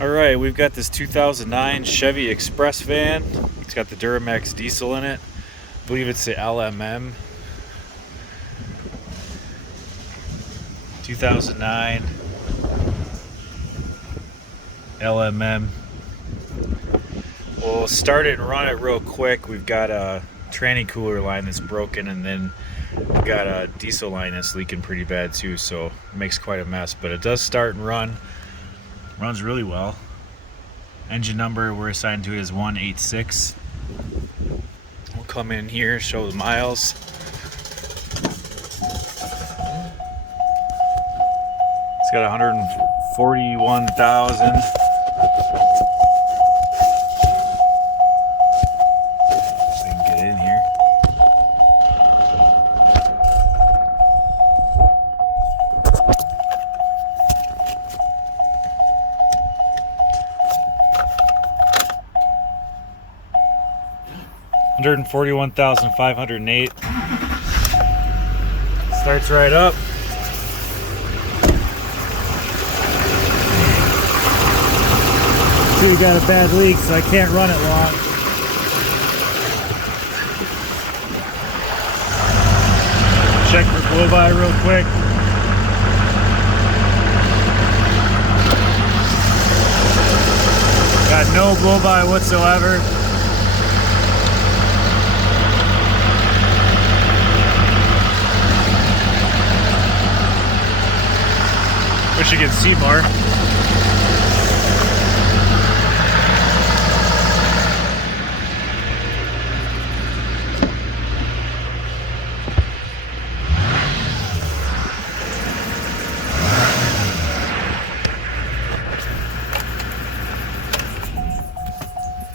Alright, we've got this 2009 Chevy Express van. It's got the Duramax diesel in it. I believe it's the LMM. 2009 LMM. We'll start it and run it real quick. We've got a tranny cooler line that's broken, and then we've got a diesel line that's leaking pretty bad too, so it makes quite a mess. But it does start and run. Runs really well. Engine number we're assigned to is 186. We'll come in here, show the miles. It's got 141,000. So we can get in here. $141,508. Starts right up. See, we got a bad leak, so I can't run it long. Check for blowby real quick. Got no blowby whatsoever. Wish you could see more.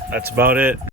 That's about it.